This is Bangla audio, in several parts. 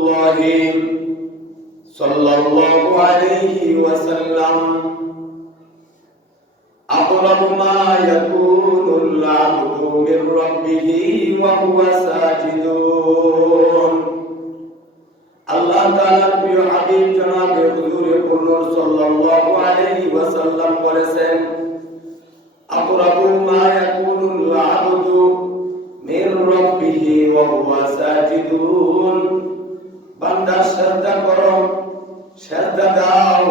রাসূলুল্লাহ সাল্লাল্লাহু আলাইহি ওয়াসাল্লাম أقرب ما يكون العبد من ربه وهو ساجد আল্লাহ তাআলার প্রিয় হাবিব জনাবে হুজুরে পুরনুর সাল্লাল্লাহু আলাইহি ওয়াসাল্লাম বলেছেন আকরাবু মা ইয়াকুনুল আবদু মির রাব্বিহি ওয়া হুয়া সাজিদুন বান্দা সিজদা করো সিজদা দাও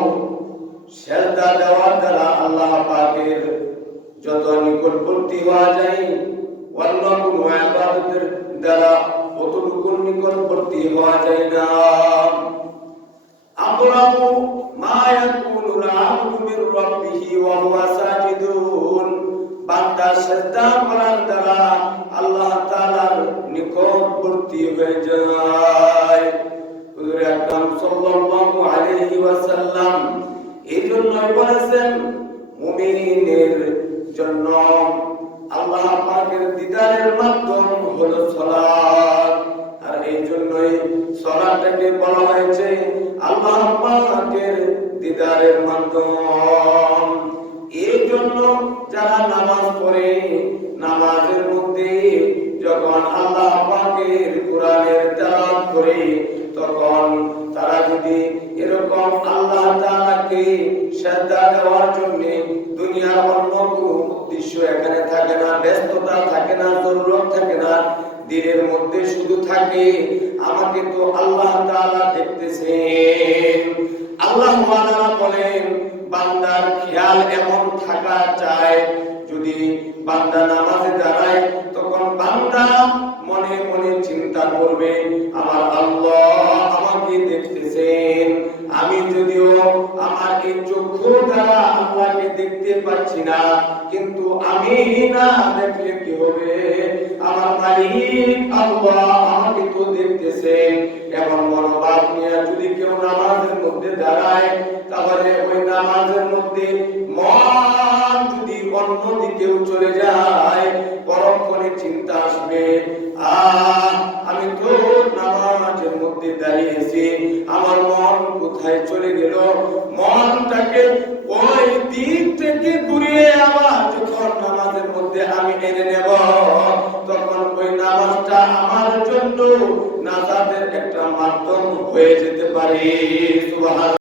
সিজদা দেওয়ার দ্বারা আল্লাহ পাকের যত নিকটবর্তী হওয়া যায় অন্য কোনো ইবাদতের দ্বারা অতটুকু নিকটবর্তী হওয়া যায় না আকরাবু মা ইয়াকুনুল আবদু মির রাব্বিহি ওয়া হুয়া সাজিদুন বান্দা সিজদা করার দ্বারা আল্লাহ তাআলার নিকটবর্তী হয়ে যায় হুজুর আকরাম সাল্লাল্লাহু আলাইহি ওয়াসাল্লাম এইজন্যই বলেছেন মুমিনের জন্য আল্লাহ পাকের দিদারের মাধ্যম হলো সালাত আর এইজন্যই সালাতকে বলা হয়েছে আল্লাহ পাকের দিদারের মাধ্যম। এইজন্য যারা নামাজ পড়ে নামাজের মধ্যে যখন আল্লাহ পাকের কোরআনের তেলাওয়াত করে তখন তারা যদি এরকম আল্লাহ তাআলাকে সিজদা দেওয়ার জন্য দুনিয়ার অন্য কোনো উদ্দেশ্য এখানে থাকে না, ব্যস্ততা থাকে না, জরুরত থাকে না, দিনের মধ্যে শুধু থাকে আমাকে তো আল্লাহ তাআলা দেখতেছেন। আল্লাহ ওয়ালা বলেন বান্দার খেয়াল এমন থাকা চাই যদি বান্দা নামাজে দাঁড়ায় তখন বান্দা মনে মনে চিন্তা করবে আমার আল্লাহ আমাকে দেখতেছেন, আমি যদিও আমার এই চক্ষু দ্বারা আল্লাহকে দেখতে পাচ্ছি না কিন্তু আমি না দেখলে কি হবে, আমার মালিক আল্লাহ আমাকে তো দেখতেছেন। এমন মনোভাব নিয়ে যদি কেউ নামাজের মধ্যে দাঁড়ায় তাহলে ওই নামাজের মধ্যে মন যদি অন্যদিকেও চলে যায় পরক্ষণে চিন্তা আসবে আমি তো নামাজের মধ্যে দাঁড়িয়েছি আমার মন কোথায় চলে গেল, মনটাকে ওই দিক থেকে ঘুরিয়ে আবার যখন নামাজের মধ্যে আমি এনে নেব তখন ওই নামাজটা আমার জন্য নাজাতের একটা মাধ্যম হয়ে যেতে পারে। সুবহানাল্লাহ।